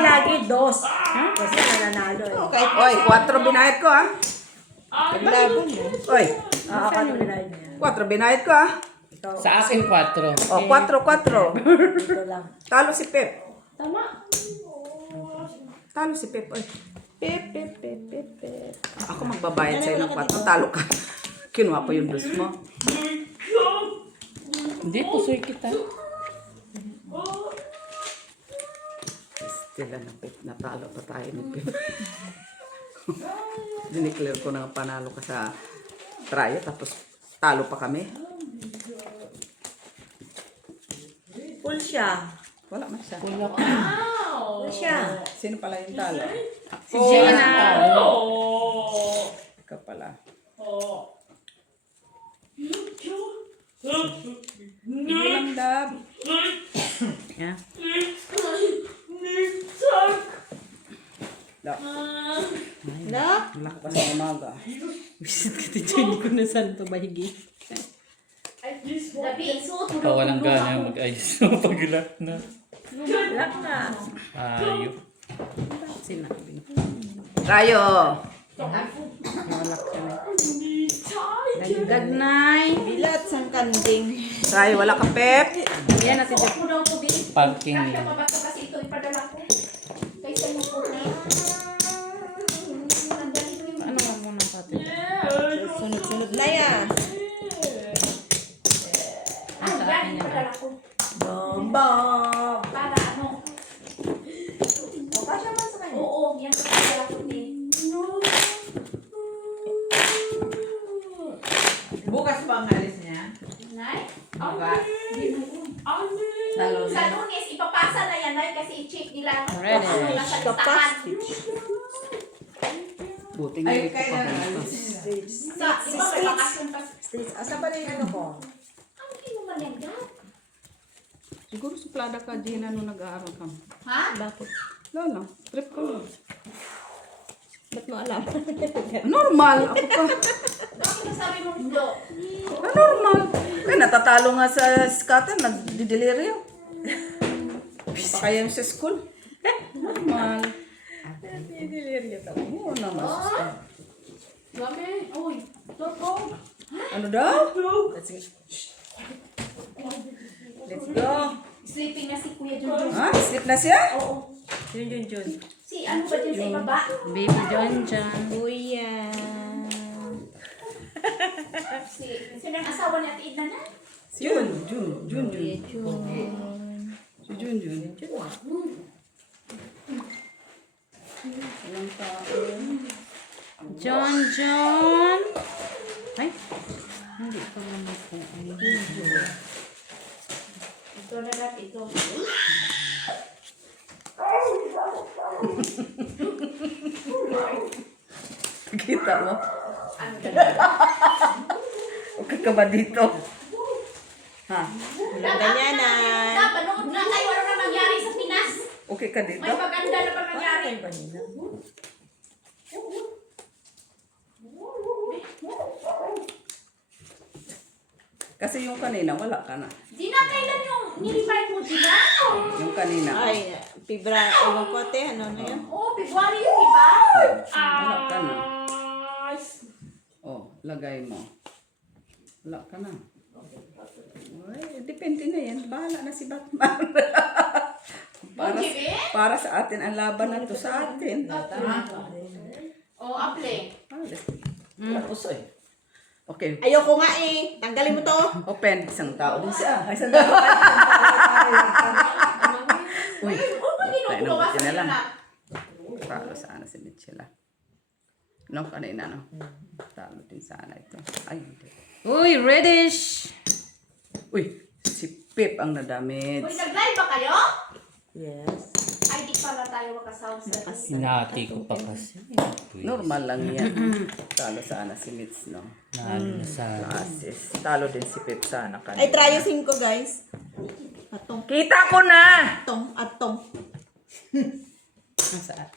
lagi dos. Kasi nananalo eh. Kahit, oy, 4 binayad ko ha. Paglaban mo. Oy, Paano binayad niya? 4 binayad ko ha. Ito. Sa akin, 4. O, 4. Ito lang. Talo si Pep. Tama. Talo si Pep. Oy. Pep. Ako magbabayad sa'yo ng 4. Talo ka. Kinuha ko yung dos mo. Hindi, pusoy kita. Still na Pep. Natalo pa tayo ni Pep. Dineclare ko na panalo ka sa trial. Tapos talo pa kami. Full siya. Wala man siya. Wala ka. Full siya. Sino pala yung talo? Si Jenna. Ikaw pala. Hindi lang dab. Yeah. Dab. Wala ka pa sa umaga. Visit ka dito, hindi ko na saan ito mahigi. Kawalang gana yung mag-ayos ng pag-lock na. Lock na. Ayop. Sinabi. Rayo. Malak ka na. Nagdagnay. Bilat sang kanding. Rayo, wala ka Pep. Yan natin. Parking yun. Ano nga muna pati? Sunod-sunod na yan. Sa akin yan. Bom, bom. Para ano? O, kasya man sa kanya? Oo, yan sa kanya ko din. Bukas pa ang alis niya. Nay? Bukas. Sa Lunes, ipapasa na yan, Nay, kasi i-check nila kung Ready. ano nasa listahan. Buti nga Ay, ito pa kailan ganito. alis? Sa, di ba may bakasyon pa? States. Asa ba na yung ano ko? Ang hindi mo man yan, Dad. Siguro suplada ka, Gina, nung nag-aaral ka. Ha? Bakit? Wala, trip ko lang. Ba't mo alam? Normal, ako pa. Bakit nasabi mo nito? Normal. Kaya natatalo nga sa scatter, nagdideliryo. Pa kayo sa school. Normal. Nidiliryo talaga. Oo naman sa school. Dami. Uy, Toto. Ano daw? Let's go. Sleeping na si Kuya Junjun. Ha? Sleep na siya? Oo. Jun. Si ano ba dyan sa ibaba? Baby John John. Kuya. Sino ang asawa ni Ate Edna na? Jun. Si Jun. Walang tao. John John. Ay. Hindi ko naman po. Ito na lang, ito. Kita mo? Ano ba? Okay ka ba dito? Ha? Ganyanan. Panood na tayo, ano na nangyari sa Pinas? Okay ka dito? May maganda na pa nangyari. Kasi yung kanina, wala ka na. Gina, kailan yung nilipay mo, Gina? Yung kanina. Ay, pibra. Ewan ko ate, ano na yan? Oo, February yun, di ba? Wala ka na. Oh, lagay mo. Wala ka na. Ay, depende na yan. Bahala na si Batman. Okay, para sa atin ang laban na to sa atin. O, Aple. Usoy. Okay. Ayoko nga eh. Tanggalin mo to. Open. Isang tao din siya. Ay, isang tao. Uy. Oh, Tayo ginugulo na ka buti sa na lang. kanila. Talo sana si Mitchell. No, kanina no. Talo din sana ito. Ay, hindi. Uy, reddish. Uy, si Pip ang nadamit. Uy, nag-live ba kayo? Yes. Ay, di pala tayo makasound sa Hinati ko pa kasi. Normal lang yan. Talo sana si Mitch, no? Nalo na sa... Classes. Talo din si Pip sana kanina. Ay, tryo 5 guys. Atong. Kita ko na! Atong. Nasaan?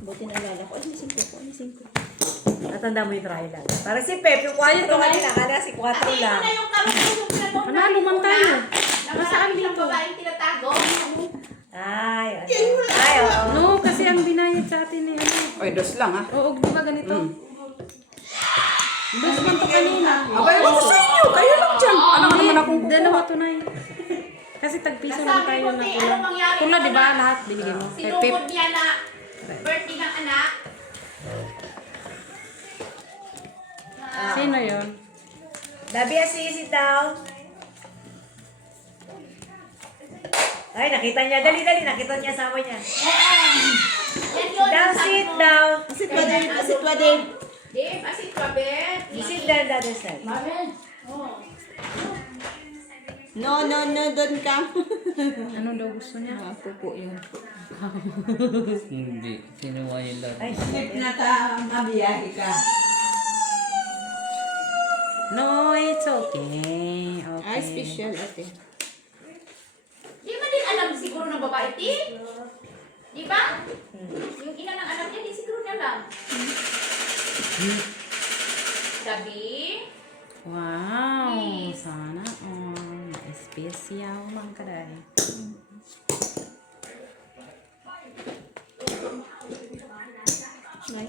Buti naalala ko. Ay, may 5. Natanda mo yung trial lang. Parang si Pep, yung kwanya ito kanina, kaya si 4 Ate, ito lang. na yung karong yung Panalo man tayo. Nasaan dito? Babaeng tinatago. Ay, No, kasi ang binayad sa atin ni ano. Oy, dos lang ha. Oo, di ba ganito? Dos man to kanina. Abay, wala sa inyo. Kayo lang dyan. Ano ka naman akong kukuha? Dalawa tunay. Kasi tagpiso lang tayo na pula. Pula, di ba? Lahat binigay mo. Kay Pep. Sinugod niya na birthday ng anak. Sino yun? Dabi, sit down. Ay, nakita niya. Dali, nakita niya asawa niya. Yan yun. Down, sabi sit mo. down. Asit pa din, asit pa din. Dave, asit ka, Ben. You sit down the other side. Oh. No, doon ka. Ano daw gusto niya? Pupo yun. Hindi. Sinuha yung love. Ay, No, it's okay. Okay. Ay, special ate. Di ba din alam siguro ng babae, Ti? Di ba? Yung ina ng anak niya, di siguro niya alam. Sabi? Wow. Sana all. Espesyal man kaday. Ay.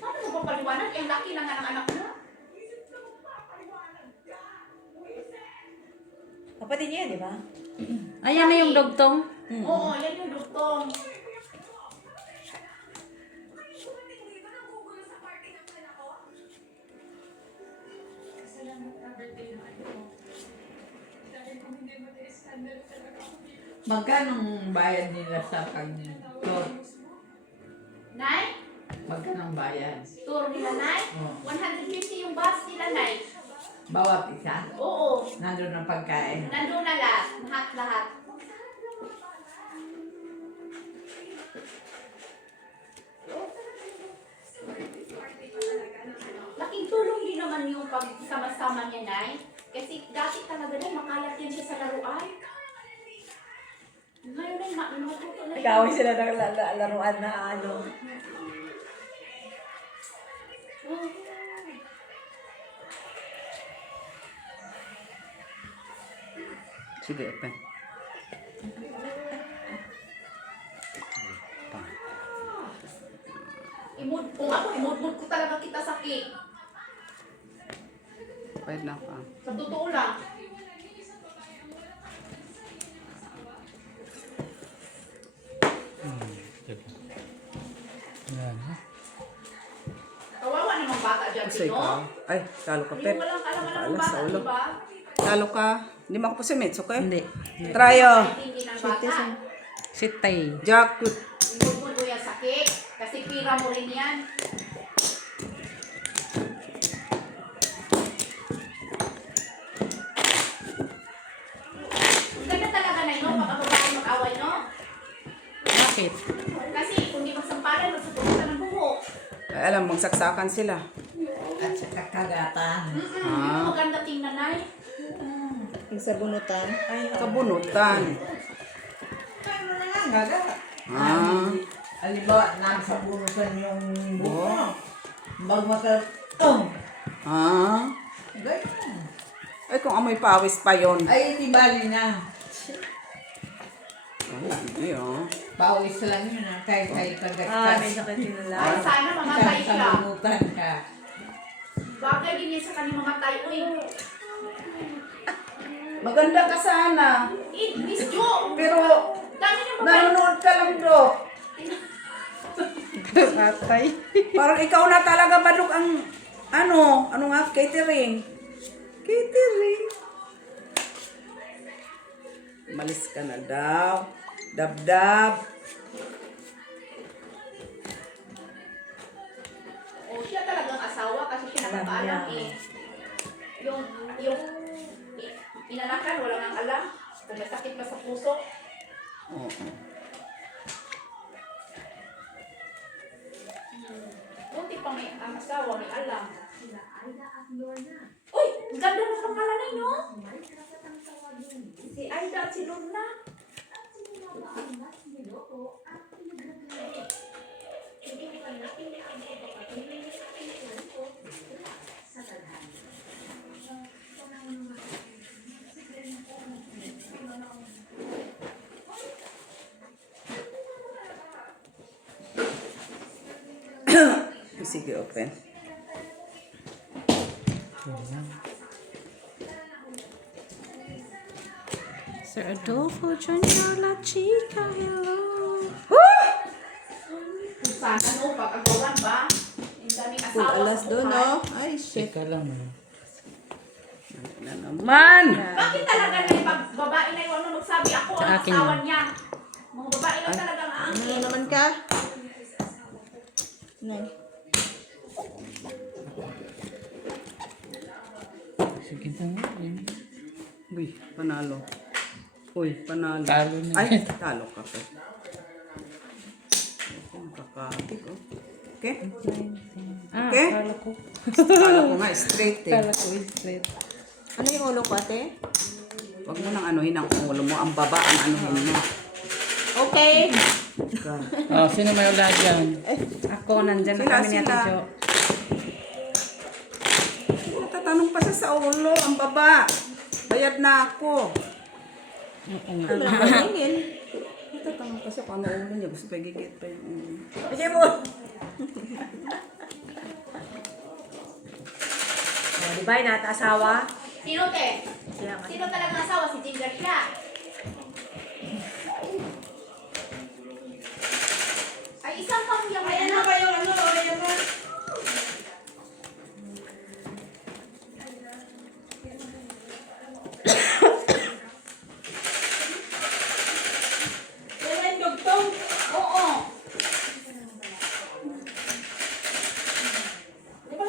Paano mo ba paliwanag? Yung laki lang nga ng anak mo. kapatid niya, di ba? Ayan na yung dugtong. Oo, yan yung dugtong. Magkano ang bayad nila sa kanya? Tour. Nay? Magkano ang bayad? Tour nila, Nay? Oo. 150 yung bus nila, Nay. Bawat isa? Oo. Nandun ang pagkain. Nandun na lahat. Laking tulong din naman yung pagsama-sama niya, Nay. Kasi dati talaga na makalat yan siya sa laruan. Ngayon ay matuto na Nag-away sila ng laruan na ano. Sige, Pen. Kung ako, imudmud ko talaga kita sa cake. Pwede na pa. Sa totoo lang. Yan. Kawawa namang bata dyan, Kasi Pino. ikaw. Ay, talo ka, Pep. Yung walang alam-alam ng Alas sa bata, ulo. di ba? Talo ka. Hindi mo ako po si Mitsu, okay? Hindi. Tryo. Hindi ng bata. Sitay. Jack. Imudmud mo yan sa cake. Kasi pira mo rin yan. Ang ganda talaga na yun, pag ang babae mag-away, no? Bakit? Kasi kung di magsampalan, magsaputan ng buhok. Ay, alam, magsaksakan sila. At sa kakagatan. Yung maganda tingnan, Nay. Nagsabunutan. Kabunutan. Ano na nga, gaga. Ah. Halimbawa, nasa bunusan yung buko mo. Bag matatong. Ah. Ganyan. Ay, kung amoy pawis pa yon. Ay, di bali na. Ay, oh. Pawis lang yun ah. Kahit May kagaskas. sakit nila. Ay, sana mamatay Sa siya. bunutan ka. Bagay din yan sa kanyang mamatay. Uy, Maganda ka sana. Miss Jo! Pero, Dami ng babae. nanonood ka lang, bro. Patay. Parang ikaw na talaga, Badok, ang, ano nga, catering. Catering. Malis ka na daw. Dab-dab. Oh, siya talagang asawa kasi siya nakapaalam Alam niya. eh. Yung inanakan, wala nang alam. Kung may sakit ba sa puso. Oo. Buti pa may ang asawa, may alam. Uy! Ang ganda ng pangalan no? Si Aida at si Lorna. sige, open. Sir Adolfo Jr. La Chica, hello. Sana no, pag-agawan ba? Yung daming Full asawa alas sa doon, buhay. no? Ay, shit. Teka lang. Na naman! Bakit talaga na yung babae na yung ano magsabi ako Sa ang akin asawa yun. niya? Mga babae lang talaga ang Ano aangkin. naman ka? Nay. Sige na nga. Yan. Uy, panalo. Uy, panalo. Talo na Ay, yan. talo ka pa. Nakakapit, oh. Okay? Ah, Okay. kala ko. Kala ko nga, straight eh. Kala ko straight. Ano yung ulo ko, ate? Huwag mo nang anuhin ang ulo mo. Ang baba ang anuhin mo. Okay. God. Oh, sino may ulan dyan? Ako, nandyan na Sila, kami ni Ate sila. Jo. Natatanong pa siya sa ulo. Ang baba. Bayad na ako. Oo nga. Ano naman hingin? Natatanong pa siya kung ano ulo niya. Gusto pa gigit pa yung ulo. Sige mo. Oh, di ba, inatasawa? Sino te? Siya nga. Sino talaga ang asawa? Si Jim Garcia. Ay, isang pamilya may anak. kayong ano? Ayan na. Yan yung dugtong. Oo. Di ba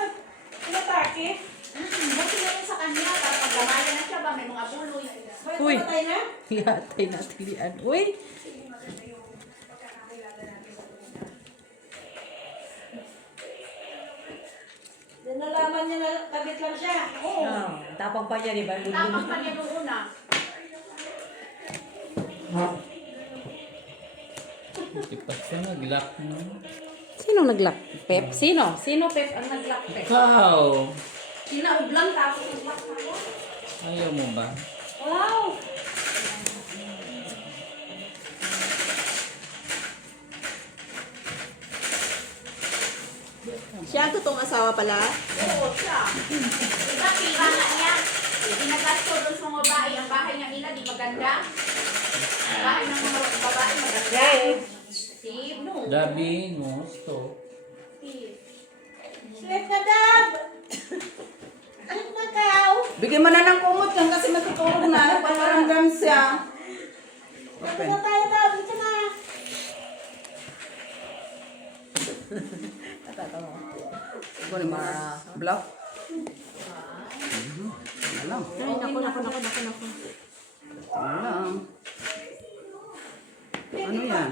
pinatake? Buti na yun sa kanya. Para paglamayan na siya ba, may mga buloy. Uy. Patay na? Yatay na tilian. Uy. Then nalaman niya na kabit lang siya. Oo. Oh, tapang pa niya, di ba? Tapos pa niya noong una. Hindi pa siya nag-lock mo. Sino nag-lock? Pep? Sino? Sino Pep ang nag-lock? Pep? Ikaw! Kinaublang tapos nag-lock ako. Ayaw mo ba? Wow! Siya ang totoong asawa pala? Oo, siya. Diba, pira na niya. Pinagasto doon sa mga babae. Ang bahay niya nila, di maganda. Ang bahay ng mga babae maganda. Si, no. Dabi, no, stop. Slip na dab! Ano na kaw? Bigyan mo na ng kumot yan kasi matutulog na. Nagpaparamdam siya. Open. Ano tayo dab? Ito na. Ito ni mga block. Ano lang. Ay, naku. Ano lang. Ano yan?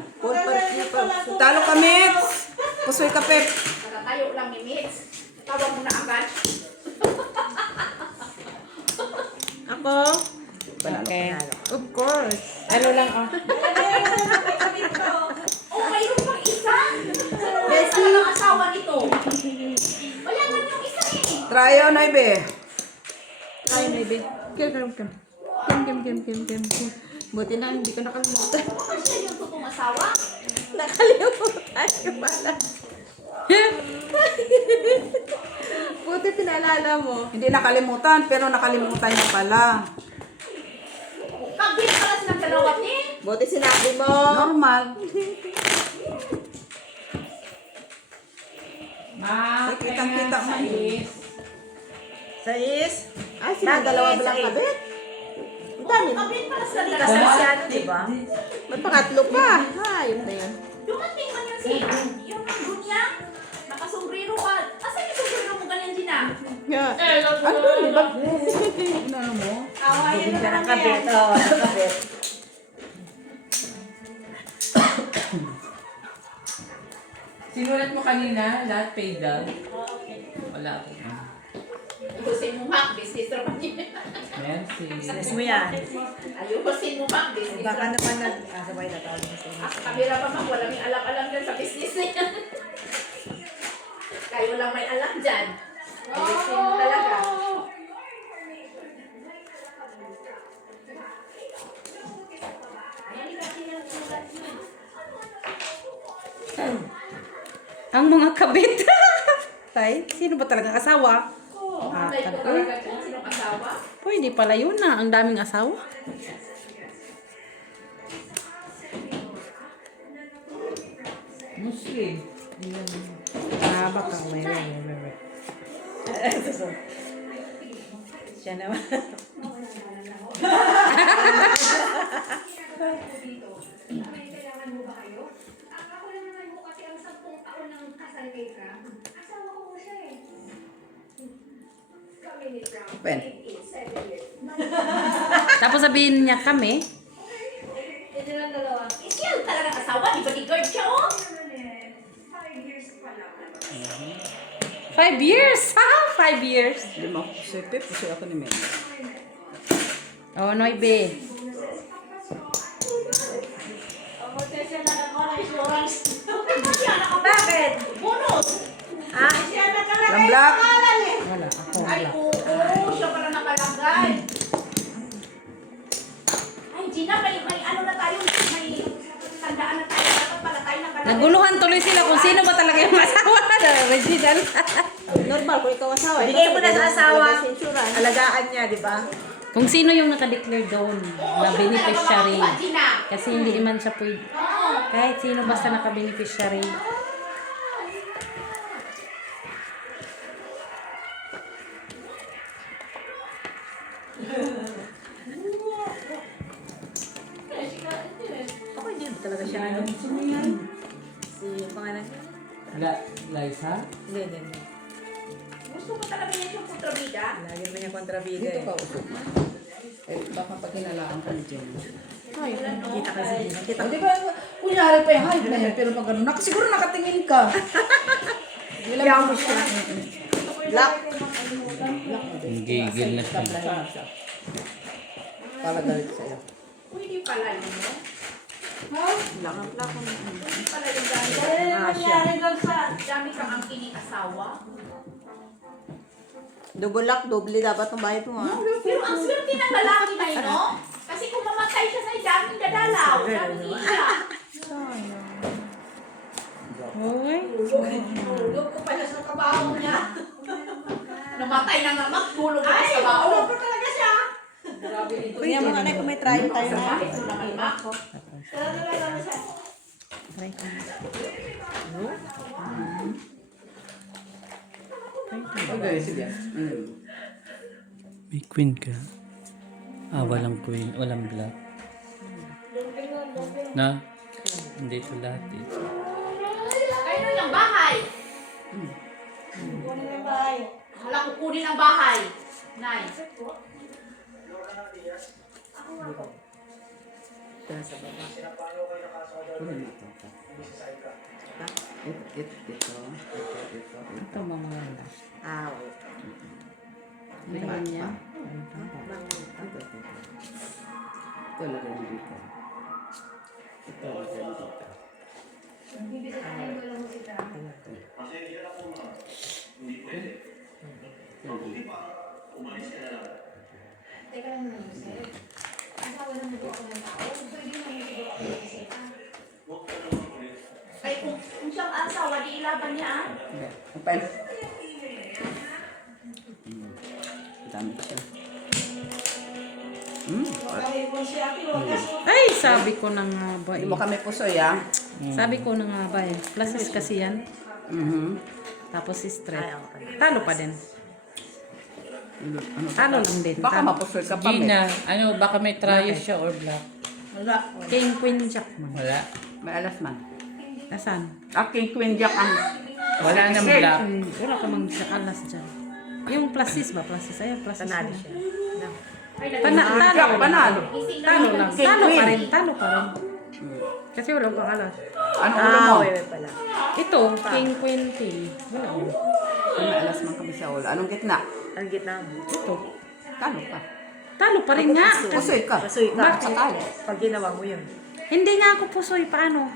Talo ka, Mets! Pusoy ka, Pep. Nakatayo lang ni Mitch. Tawag mo na agad. Ako? Okay. Of course. Ano lang oh. Oh, mayroon pang isa. Yes, ano ang asawa nito? Wala man yung isa eh. Try yun, Ibe. Ay, maybe. Kim. Buti na, hindi ko nakalimutan. Baka siya yung totoong asawa. Nakalimutan ko pala. Buti pinalala mo. Hindi nakalimutan, pero nakalimutan niya pala. Kabit pala silang dalawa din. Buti sinabi mo. Normal. Kitang-kita mo. Sais? Ay, sila dalawa ba lang kabit? Ang dami. Kabit pala silang Kasi dalawa. si ano, di ba? May pangatlo pa. Ay, yun na yun. Dumating man yun si yung dunya. Nakasombrero ka. Asan yung sombrero mo ganyan din ah? Yeah. Ano, di ba? Ano mo? Bigyan ka ng kabit. Oo, ng kabit. Sinulat mo kanina, lahat paid down. Wala ako. Ayusin mo mak, business naman yun. Nancy. Business mo yan. Ayusin mo mak, business Baka naman. naman nag-asabay na tawag mo sa inyo. Sa kabila pa mak, walang may alam-alam dyan sa business na yan. Kayo lang may alam dyan. Ayusin mo talaga. Ang mga kabit. Tay, sino ba talagang asawa? Oo, Ah, malay ko talaga. talaga dyan. Sinong asawa? Pwede pala yun na. Ang daming asawa. Muslim. Ah, baka may. Siya naman. Pen. Tapos sabihin niya kami. Siya talagang asawa. Di ba di girl siya, oh? 5 years! Ha? 5 years. Hindi mo ako pusoy, Pep. Pusoy ako ni Mel. Oh, Noibe. Bakit? Bonus! Ah, Lamblak. Wala. Ako Ay, wala. oo. Siya pala nakalagay. Ay, Gina, may ano na tayo. May tandaan na tayo. Dapat pala tayo nakalagay. Naguluhan tuloy sila kung sino ba talaga yung asawa na Reginal. Normal, kung ikaw asawa. bigay mo na sa asawa. Sa insurance. Alagaan niya, di ba? Kung sino yung nakadeclare doon na beneficiary. Talaga mga Gina. Kasi hindi man siya pwede. Oo. Kahit sino basta naka-beneficiary. Ako hindi ba talaga siya ano? Si pangalan niya? Liza? Hindi, hindi, hindi. Gusto mo talaga niya yung kontrabida? Lagi naman niya kontrabida Dito eh. ka usok mo. Eh, baka pag hinalaan ka ni Jen. Kita kasi din. Kita O, di ba, kunyari pa yung height na yan, pero pag ano, siguro nakatingin ka. Kaya mo siya. Black. Gigil na siya. Para galit sa'yo. Pwede pala yun, no? Black ang black. Pwede pala yung dami. Ah, siya. Dami kang ang asawa. Double lock, doble dapat ang bayad mo ha. Pero ang swerte ng lalaki na yun, no? Kasi kung mamatay siya sa daming dadalaw, daming iiyak. Uy. Tulog ko pala sa kabaho niya. Namatay na nga, magtulog ako sa kabaho. Ay, pa talaga siya. Tingnan mo nga na kung may trial tayo na. Ito naman ba? Try ko na. Okay, sige. May queen ka. Ah, walang queen. Walang black. Na? Hindi ito lahat eh. Kayo yung bahay. Hala, kukunin ang bahay. Nice. Ito mga wala. Ah, May ganyan. Ito lagay mo dito. Ito lagay mo dito. Ay, kung siyang asawa, di ilaban niya, ah. Hindi. Open. Dami siya. Ay, sabi ko na nga ba Hindi eh. mo kami pusoy, ah. Sabi ko na nga ba eh. Pluses kasi yan. Tapos straight. Talo pa din. Ano, Talo lang din. Baka Talo. mapusoy ka pa, Gina, ano, baka may trial siya or black? King, Queen, Jack man. Wala. May alas man. Nasaan? King Queen Jack ang... Wala nang black. Wala ka mang sakalas dyan. Yung pluses ba? Pluses. Ayun, pluses. Tanado siya. Talo Jack, lang. panalo. Talo lang. King Talo pa Queen. rin. Talo pa rin. Kasi wala kang alas. Ano ulo mo? wait pala. Ito, King, Queen, King. Wala ko. May alas man kami sa ulo. Anong gitna? Ang gitna mo. Ito. Talo ka. Talo pa rin nga. Pusoy ka. Pasuy ka. Bakit? Sakali. Pag ginawa mo yun. Hindi nga ako pusoy. Paano?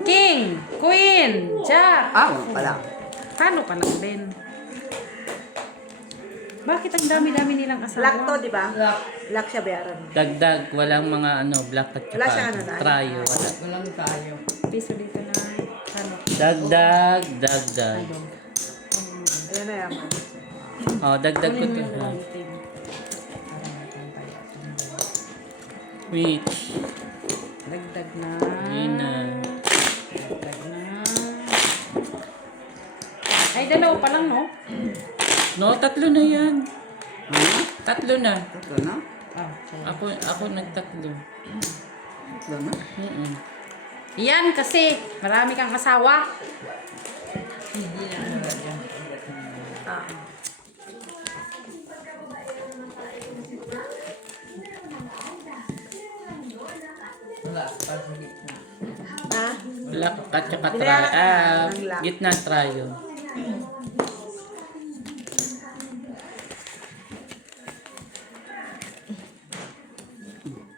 King, Queen, Jack. Ah, wala. Talo pa lang din. Bakit ang dami-dami nilang asawa? Black to, di ba? Black siya bayaran. Dagdag, walang mga ano, black at Wala siyang ano saka na. trial. Wala. Walang tayo. Piso dito na. Ano? Dagdag, dagdag. Wala Yan na yaman. Oh, dagdag ko to. Ha? Wait. Dagdag na. Yun na. Dagdag na. Ay, dalawa pa lang, no? No, 3 na yan. Ano? 3 na. Ito na? Ah, okay. Ako nagtatlo. Ito na? Yan kasi, marami kang asawa. Wala, para sa gitna. Ha? Black at saka try. Gitna tryo.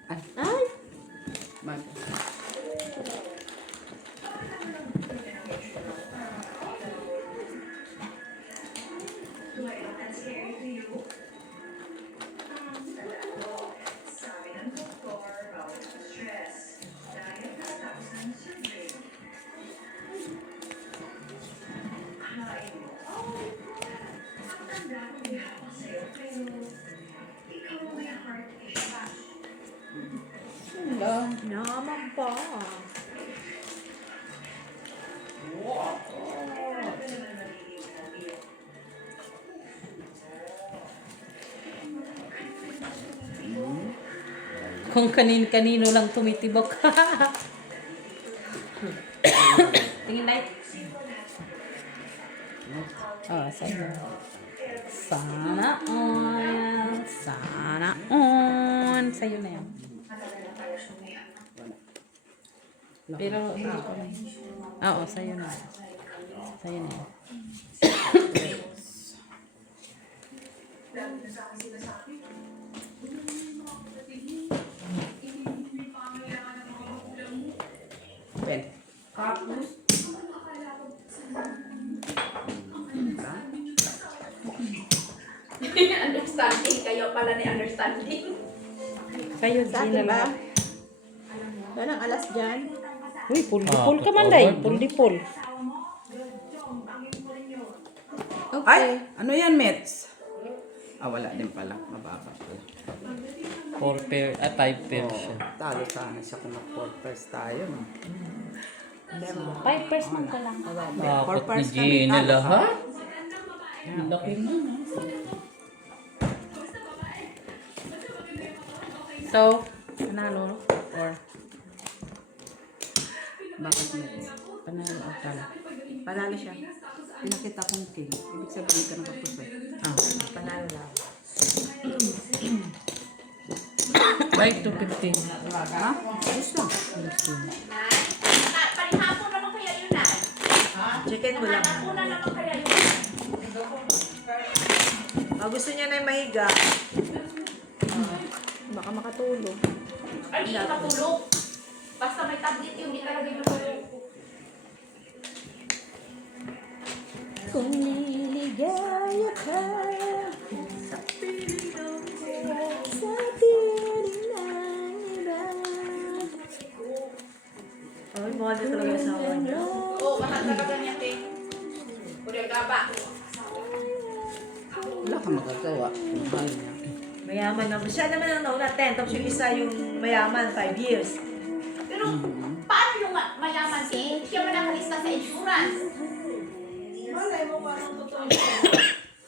Ay! Bakit? Naman pa. Kung kanin-kanino lang tumitibok. Tingin na. Oh, sa'yo. Sana on. Sana on. Sa'yo na yan. Pero, oo, sa'yo na. Sa'yo na yan. Pen. Understanding. Kayo pala ni understanding. Kayo, Sa di na atin ba? lang. Walang alas dyan. Uy, pull ka man, day. Pull. Ay! Ano yan, Mets? Ah, wala din pala. Mababa pala. 4 pair, 5 pair siya. Talo sana siya kung mag-4 pairs tayo. No? 5% man ka lang. Bakit ni Gina lahat? Laki na. So, panalo or Bakit Mets? panalo o talo? Panalo siya. Pinakita kong king. Ibig sabihin ka nakapusay. Ah, Panalo lang. 5 to 15. Ha? Ayos lang. Panihapon naman kaya yun na. Chicken mo lang. Una naman kaya yun. Gusto niya na yung mahiga. Baka makatulog. Ay, hindi matulog. Basta may tablet yung hindi talaga yung matulog. Kung niligaya ka sa piling ng iba. Ay, mahal na talaga sa akin. Oo, mahal talaga niya, te. Kuya Gaba. Wala kang magagawa. Mahal niya. Mayaman naman. Siya naman ang nauna 10. Tapos yung isa yung mayaman 5 years. Pero, paano yung mayaman, te? Siya man nakalista sa insurance. Malay mo parang totoo yun.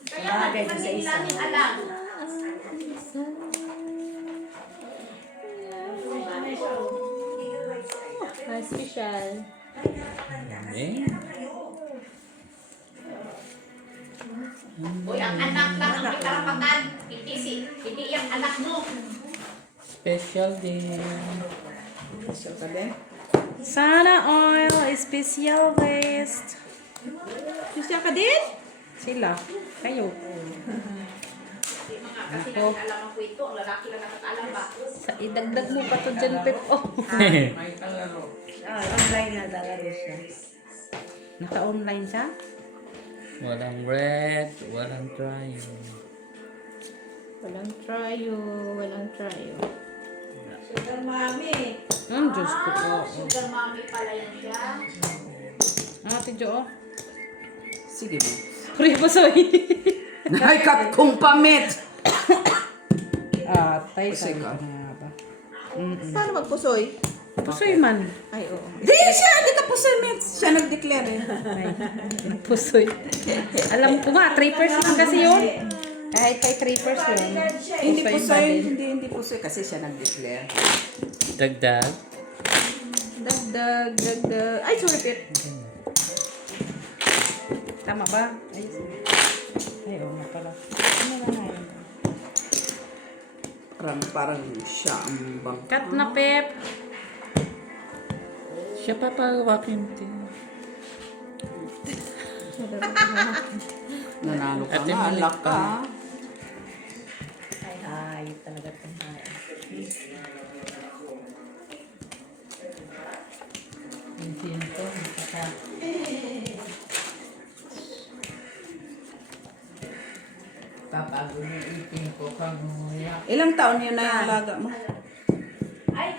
Kaya nga, Bagay di man sa din isa. namin alam. Special. Eh? Uy, ang anak lang ang may karapatan. Hindi yung anak mo. Special din. Special ka din? sana oil, special guest. Gusto ka din? Sila, kayo. Hindi mga kasi namin alam ang kwento. Ang lalaki lang nakakalam ba? Sa idagdag mo pa to dyan, Pep. Oh. May kalaro. Online na talaga siya. Naka-online siya? Walang red, walang trial. Walang tryo. Walang tryo. Sugar mommy. Diyos ko po. Sugar mommy pala yan siya. Ate Jo, oh. Sige, Mets. Puri pusoy. Ay, kat kong pamit. Tay Pusoy ka. ka. Paano magpusoy? Pusoy man. Ay, oo. Di siya, di ka po sir, siya nag-declare eh. Ay, pusoy. Alam ko nga, 3% lang kasi yun. Kahit kay 3% yun. Hindi po Pusoy sir, pa din. hindi po sir, kasi siya nag-declare. Dagdag. Dagdag. Ay, sorry, Pip. Tama ba? Ay, oo na pala. Ano na nga yun? Parang siya ang bang. Cut na, Pep. Siya papawakin din. Nanalo ka Ate nga, Malik alak ka. Ay, hayop talaga itong hayop. Hindi to. Papagulitin ko kang nguya. Ilang taon yun na yung alaga mo? Ay,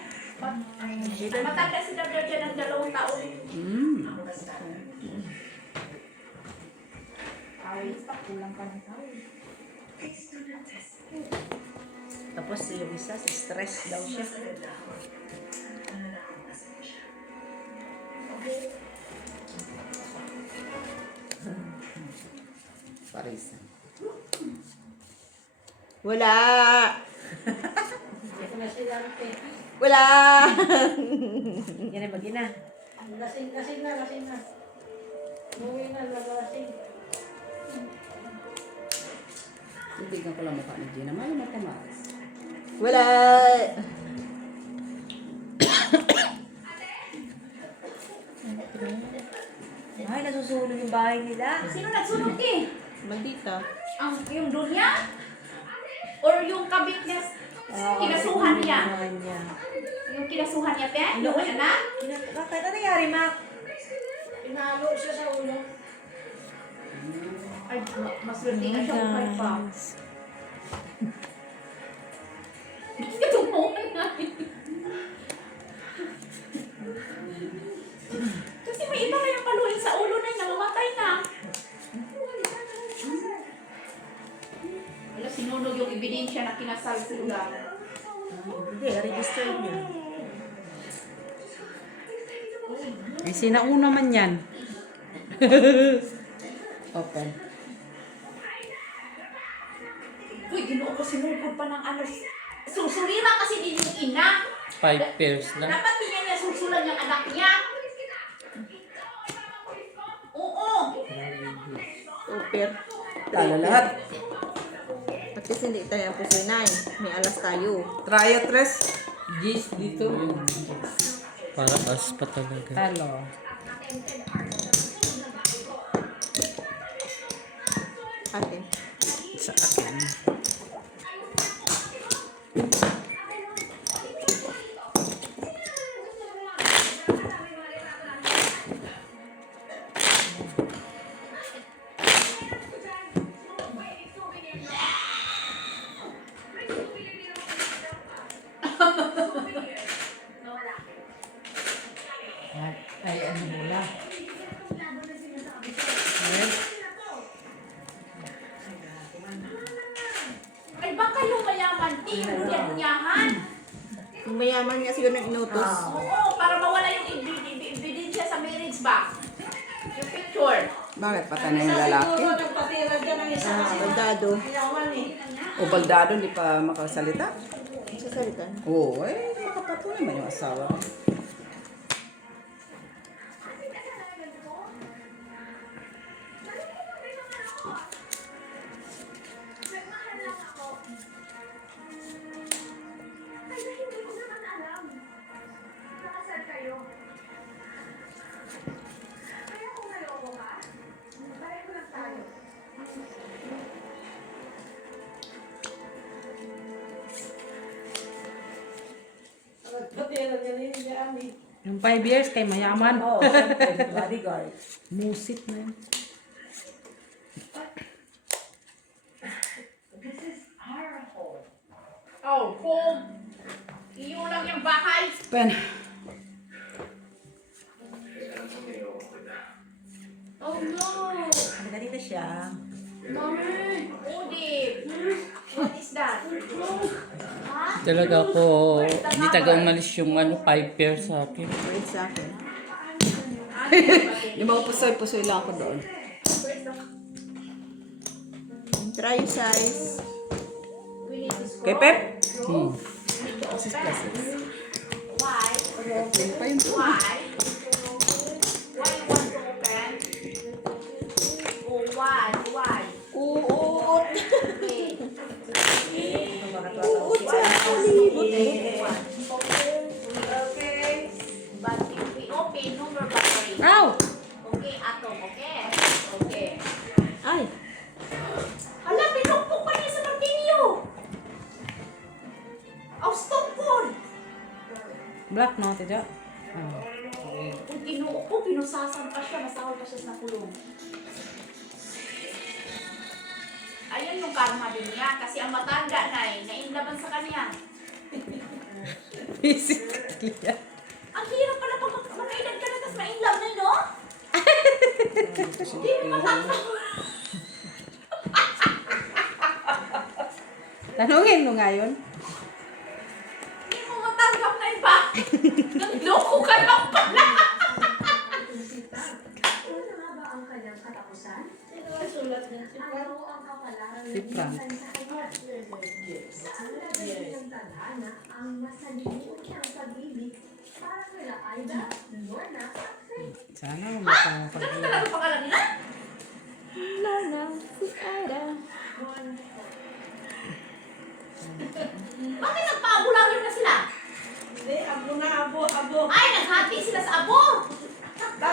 matanda si Dr. dyan ng 2 taon. Awis pa, kulang pa ng tawid. Tapos yung isa, stress daw siya. Parisa. Wala. Wala. Yan ay mag-ina. Lasing na. Uwi na, lalasing. Hindi ko lang mukha ni Gina. Malo mo pamaras. Wala. Ay, nasusunog yung bahay nila. Sino nagsunog eh? Maldita. Yung dunya? Or yung kabit niya, kinasuhan niya? Yung kinasuhan niya, Pe? Yung anak? Bakit ano nangyari, Mac? Pinalo siya sa ulo. Ay, mas swerte ka siya ukay pa. Katumuhan nga eh. Kasi may iba kayong paluin sa ulo na namamatay na. Wala, sinunog yung ebidensya na kinasal sila. Hindi, registered niya. Ay, sinauna man yan. Open. Uy, ginoo ko sinugod pa ng ano. Susulira kasi din yung ina. 5 pairs lang. Dapat di niya susulan yung anak niya. Oo. Super. Talo lahat. At kasi hindi tayo ang pusoy na eh. May alas tayo. Tryo tres. Gis dito. Para as pa talaga. Talo. Ate. Sa akin. Ay, ano mula? Ay baka yung mayaman, di bunyan-bunyahan. Yung mayaman nga siguro ng inutos. Oo, para mawala yung ebidensya sa marriage ba? Yung picture. Bakit patay na yung lalaki? Siguro nagpatira dyan ang isa kasi Baldado. yaman eh. O baldado, hindi pa makasalita? Sa salitan. Oo, makapatuloy man yung asawa ko. Nagpatira dyan yung yaman. Yung 5 years kay mayaman. Oo, siyempre, bodyguard. Musit na yun. Oh, kung iyo lang yung bahay. Pen. Oh no. Halika dito siya. Udip. What is that? Ha? Talaga ako, hindi taga umalis yung 5 pair sa akin. Wait sa akin. Yung mga pusoy-pusoy lang ako doon. Try your size. We need to scroll. Kay Pep? We need to open. Why? Yun pa yun. Why? Why you want to open? Oh, why? Why? Uut. Okay. Uut sa palibot. Okay. But if we open, no more battery. Ow! Okay, atom, okay? Okay. Ay! Hala, pinukpok pa niya sa martilyo! Oh, stop phone! Black no, tidya. Oh. Kung kinuo ko, pinusasan pa siya, masahol pa siya sa kulong. Ayan yung karma din niya, kasi ang matanda na nainlaban sa kanya. Basically. Ang hirap pala pag makaedad ka na, tapos mainlove na, no? Hindi mo matanggap. Tanungin mo ngayon. Hindi mo matanggap na iba. Nagloko ka lang pala. Si Frank. Sana makakapag- Ganun talaga pangalan nila? Lana, si Ida. Bakit nagpa-abo-lawin na sila? Hindi, abo na, abo. Ay, naghati sila sa abo.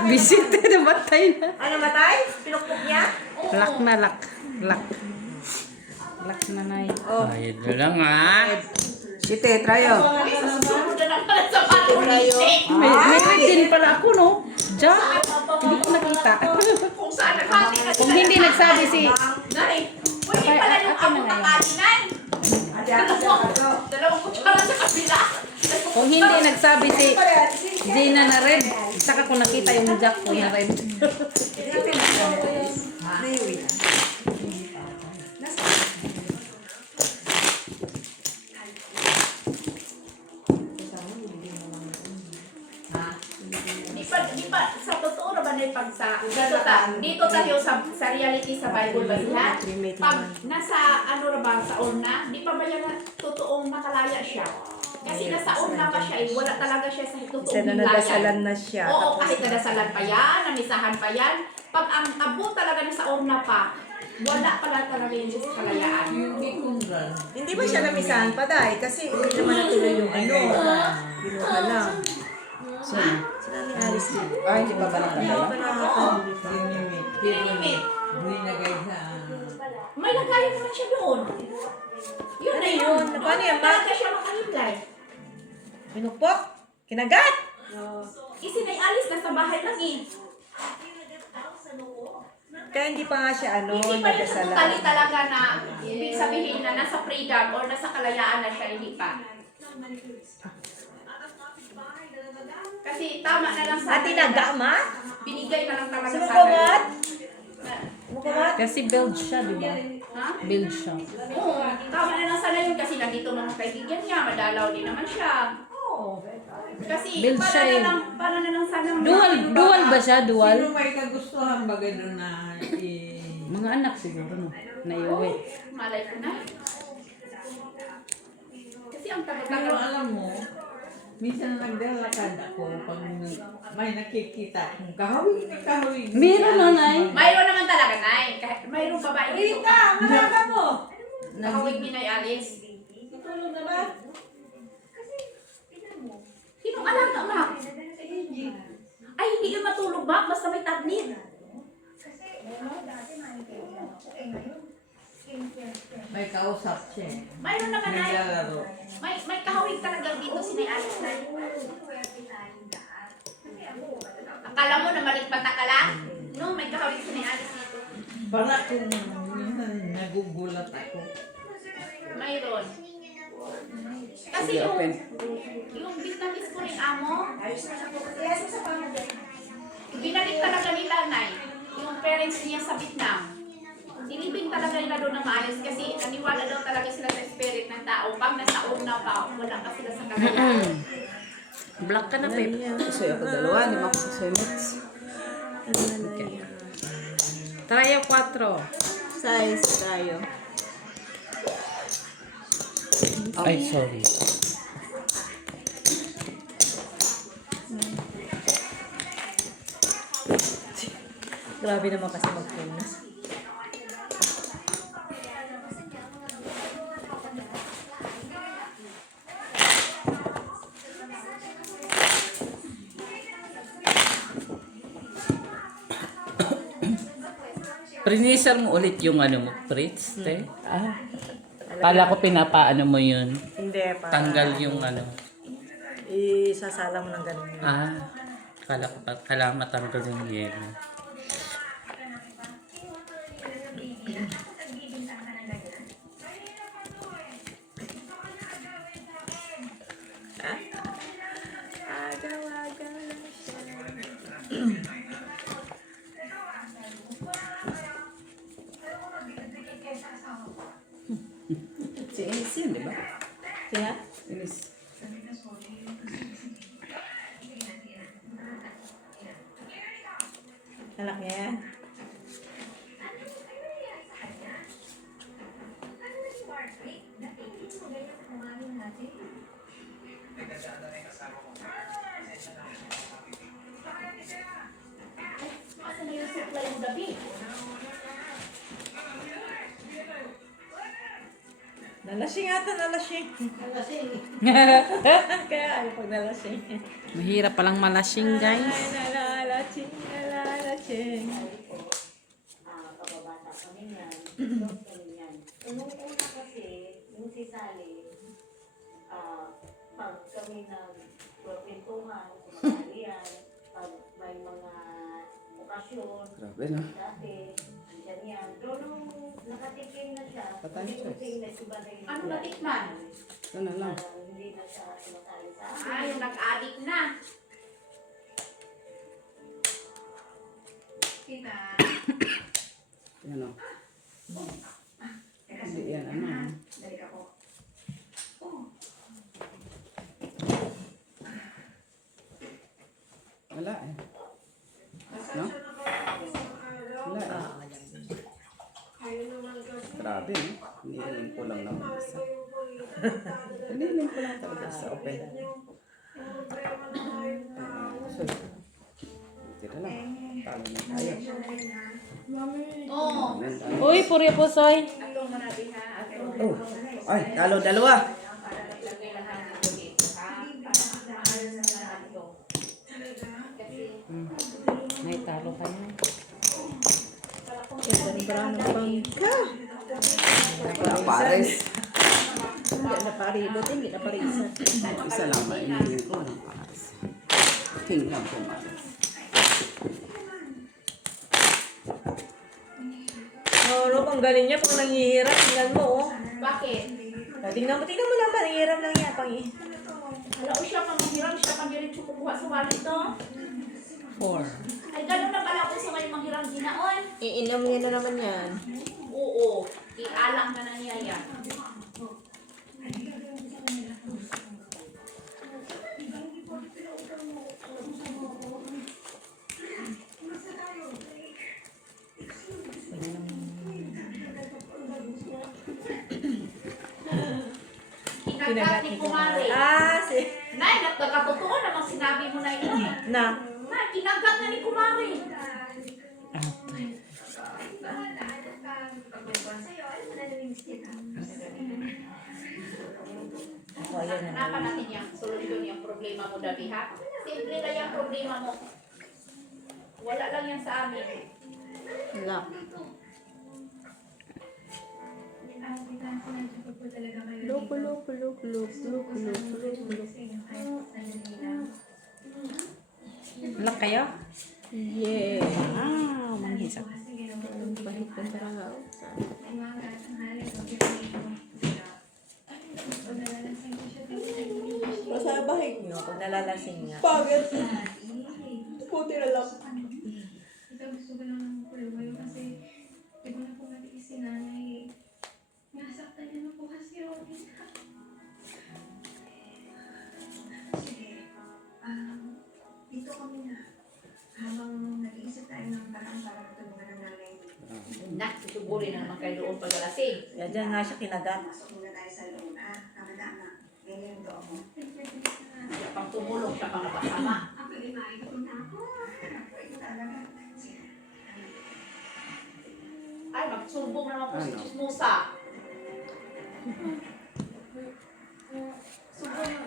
Bisita na matay na. Ano, matay? Pinukpok niya? Oo. Lock na lock. Lock. Lock na na yun. Ayun na lang ah. Site, try yun. Uy, susunod na naman sa panulit. May red din pala ako, no? Diyan. Hindi ko nakita. Kung saan naghati ka Kung hindi nagsabi si... Nay, pwede pala yung Akin abo na na ngayon. kaninan. Dalawang kutsara sa kabila. Kung hindi nagsabi si Gina na red, saka ko nakita yung jack ko na red. Di pa, sa totoo na ba na yung pag sa, dito tayo sa reality sa Bible basihan, pag nasa, ano na ba, sa urna, di pa ba yan na totoong makalaya siya? Kasi nasa urna pa siya, wala talaga siya sa totoong Kasi nadadasalan na siya. Oo, kahit nadasalan pa yan, namisahan pa yan, pag ang abo talaga nasa urna pa, wala pala talaga yun sa kalayaan. Hindi ba siya namisahan pa dahil? Kasi hindi naman natuloy yung ano. Binuha lang. Sinabi Alice din. Ay, hindi pa ba nakadala? Limit. May lagayan naman siya doon. Yun na yun. Paano yan, Ma? Talaga siya makahimlay. Pinukpok? Kinagat? Isinay-alis na sa bahay lagi. Kaya hindi pa nga siya ano, Hindi pa yun sa totally nagkasalan. talaga na ibig sabihin na nasa freedom or nasa kalayaan na siya, hindi pa. Kasi tama na lang sa At tinaga, Ma? binigay na lang talaga sa Sumukumat? Na- Sumukumat? Kasi build siya, di ba? Ha? Build siya. Oo, tama na lang sana yun kasi nandito mga kaibigan niya, madalaw din naman siya. Kasi Build siya eh. para na lang sana Dual ba siya? Dual? Sino may kagustuhan ba gano'n na Mga anak siguro, no? Naiuwi. Malay ko na. Kasi ang Pero tagal-tagal. alam mo, minsan naglalakad ako pag may nakikita akong kahawig. Meron, nanay. Mayroon naman talaga, Nay. Kahit mayroon babae dito. Malaga mo! Nakawig ni Nay Alice. Tutulog na ba? Sinong alaga, Ma? Ay, hindi yun matulog, Ma. Basta may tablet. May kausap siya. Mayroon naman, Nay. Naglalaro. May kahawig talaga dito si Nay Alice, Nay. Akala mo na malikpata ka lang? No, may kahawig si Nay Alice dito. Para kung minsan nagugulat ako. Mayroon. Kasi yung Vietnamese ko rin amo, binalik talaga nila, Nay. Yung parents niya sa Vietnam. Ilibing talaga nila doon na maalis kasi naniwala daw talaga sila sa spirit ng tao. Pag nasa una pa, wala pa sila sa kagayahan. Black ka na, Pep. Kasi ako dalawa, lima ko sa minutes. Tayo 4. Size tayo. Ay, sorry. Grabe naman kasi mag-focus. Prinisar mo ulit yung ano mo, Fritz, te? Ah. Kala ko pinapaano mo yun. Hindi pa. Tanggal yung ano. Isasala mo ng ganun yun. Ah. Kala ko pa, kailangan matanggal yung yelo. Aga-aga lang siya. Si Inis yun, di ba? Kaya? Inis. Anak niya yan? Asan na yung supply ng gabi? Nalasing ata, nalasing. Kaya ayaw pag nalasing. Mahirap palang malasing, guys. Nalasing, nalasing. Nung una kasi, yung si Sally, pag kami nagpintuhan, sumasali yan, pag may mga okasyon, Grabe na. dati, andyan yan. Pero nung nakatikim na siya, Patay hindi siya. ko tingnan iba na yung Ano natikman? Ano lang. hindi na siya sumasali sa Ah, yung nag-addict na. Kita. Yan o. Hindi yan, ano. Dali ako. Wala eh. No? Wala eh. Grabe eh. Hinihiling ko lang naman isa. Hinihiling ko lang talaga sa open. So, tira lang. Talo na tayo. Oo. Amen, talo. Uy, puri po, Soy. Atong manabi ha. Atong Oh, ay, talo dalawa. para ilagay lahat ng gabi. Ha? Maayos na lahat ito. Kasi, May talo kayo. Ganda ni Brown ng bangka. Wala pares. Hindi na parilot, hindi na parisan. Isa lang ba? Hinihiling ko ng pares. Tingnan ko mares. Oh, Rob, ang galing niya pag nanghihirap. Tingnan mo, oh. bakit? Tingnan mo lang ba? Nanghihirap lang niya. Wala o siya pang manghiram, siya pang diretso kumuha sa wallet to. 4. Ay, gano'n na pala kung sa may manghiram ginaon. Iinom niya na naman yan. Oo, ialang na niya yan. Kinagat ni Kumari. Nay, nagkakatotoo namang sinabi mo na yun. Na? Nay, kinagat na ni Kumari. Oh, ayan na. Hanapan natin yung solusyon yung problema mo, Dabi, ha? Simple lang yung problema mo. Wala lang yan sa amin. Wala. Black kayo? Yeah. Ah, manghisap. Bahit ng talaga. Sa bahit niyo, pag nalalasing niya. Pagod. Puti na lang. Ito gusto ko lang ng kulay kasi di ko na po matiis Na, susugurin na naman kayo doon pag-alasing. Kaya dyan nga siya kinagat. Kaya pang tumulong siya mga kasama. Ay, magsumbong naman po si Chismosa. Sumbong na.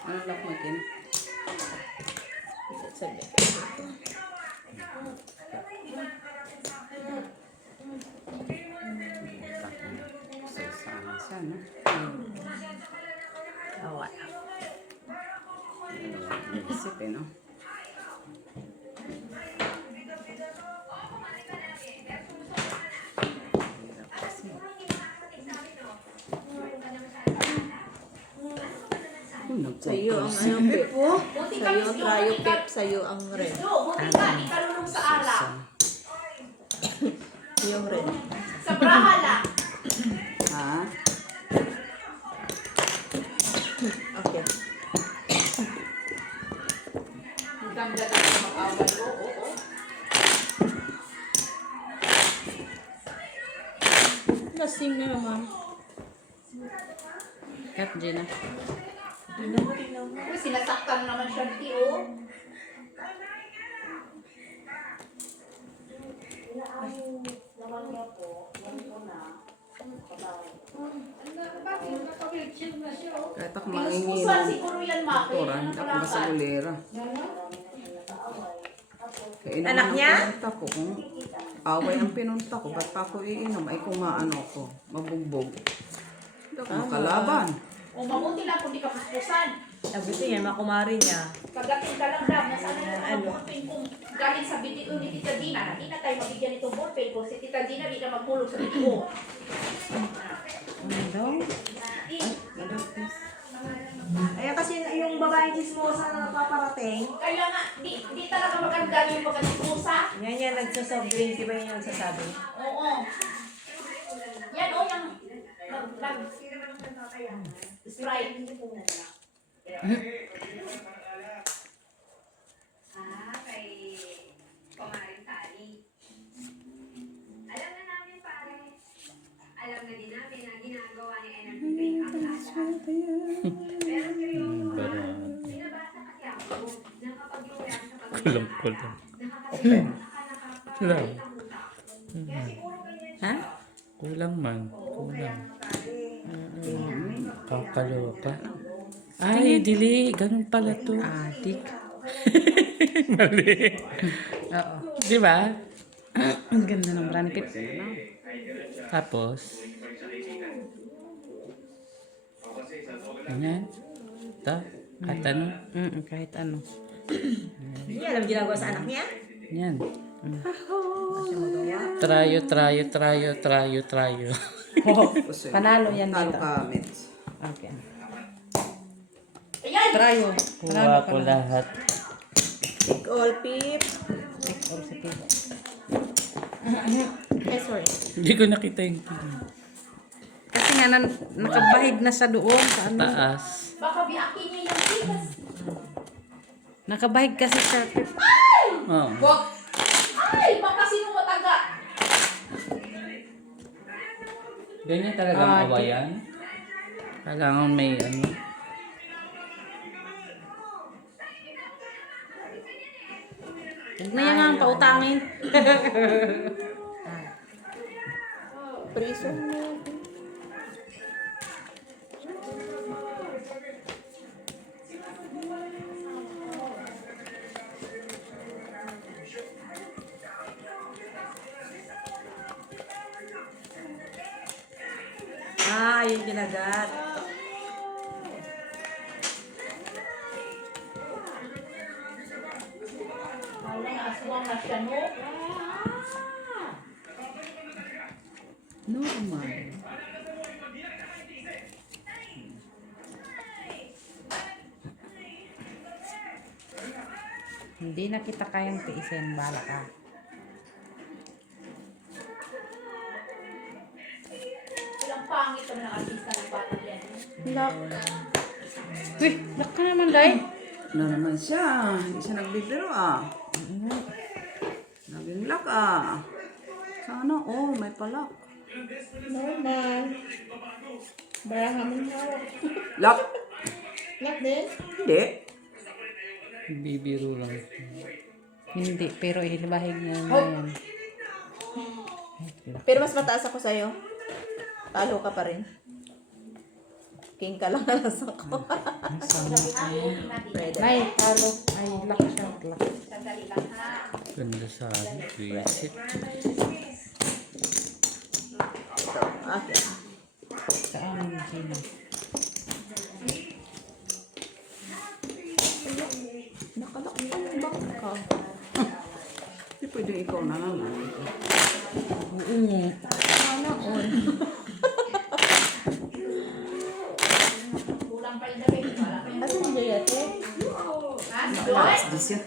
Ano lang mo, Kim? Sabi. Sama sana. Awa. Isip eh, no? Sa'yo ang ano, Pep. Buti ka, Sa'yo Miss ang Jo, trayo, buti ka. Pep. Sa'yo ang red. Jo, buti ka, di ka lulong sa ala. Sa'yo ang red. Sa brahala. Ha? Okay. Ang ganda na mag-away. Oo. Lasing na naman. Kat, Gina. Uy, sinasaktan naman siya, Tio. Kahit ako Pinuspusan manginginom. siguro yan, Maki. Turan, ako ba sa gulera? Kaya inom Anak ang niya? pinunta ko. Kung away ang pinunta ko, ba't pa ako iinom? Ay kung maano ko, mabugbog. Hindi ako makalaban. O mabuti lang kung di ka puspusan. Sabi ko yan, makumari niya. Pagdating ka lang dam, nasaan na yung ballpen kung galing sa bitiko ni Tita Gina. Hindi na tayo mabigyan itong ballpen kung si Tita Gina di na magpulog sa bitiko. Ano daw? Ayan kasi yung babaeng chismosa na napaparating. Kaya nga, di talaga maganda yung pagkatikusa. Yan yan, nagsasoft drink. Di ba yun yung nagsasabi? Oo. Yan o, yung Sprite. Kay Kumaring Sally. Alam na namin pare. Alam na din namin na ginagawa ni energy drink ang lasa. Pero seryoso ha, binabasa kasi ako na kapag yung react sa Kulang-kulang. Lang. Ha? Kulang man. Kulang. Kakaloka. Ay, dili. Ganun pala to. Adik. Mali. Oo. Di ba? Ang ganda ng brand pip. Tapos, ganyan. Ito. At ano? Kahit ano. Hindi alam ginagawa sa anak niya? Yan. Trayo. Kasi, Panalo yan talo dito. ka, Mets. Okay. Ayan! Trayo. Kuha ko lahat. Take all, Pip. Or sa pip. Eh, sorry. Hindi ko nakita yung Kasi nga nakabahid na sa doon. Sa ano. taas. Baka biakin niya yung tikas. Nakabahid kasi sa pip. Oh. Wag! Ay! Baka sino mataga? Ganyan talagang awayan. Kailangan may ano. Huwag na yan nga ang pautangin. Prison mo. Ah, yung kinagat. Wala na, aswang na siya, no? Normal. Hindi na kita kayang tiisin. Bala ka. Ilang pangit kami ng artista ng batang yan. Lak. Uy, lak ka naman, Day. Na naman siya. Hindi siya nagbibiro ah. Naging lock ah. Sana oh, may palak. Normal. Barang kami hawak. Lock? Lock din? Hindi. Bibiro lang. Hindi, pero ilibahig niya na yan. Pero mas mataas ako sa'yo. Talo ka pa rin. King ka lang alas ako. Pwede. Nay, talo. Ay, lock siya. Lock. Sandali lang ha. Ganda sa visit. Ito. Okay. Sa amin, sino? Nakalak pa yung bangka. Hindi pwede ikaw na lang. Sana all. Kulang pa yung damit. Wala pa yung Asan yung Jayate? ha? Alas 10 yan.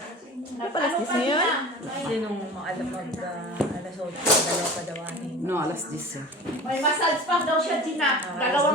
Palas dis na yun? Kasi nung alam alas 8, dalawa pa dawahin. No, alas 10 yan. May massage pa daw siya, Gina. Dalawang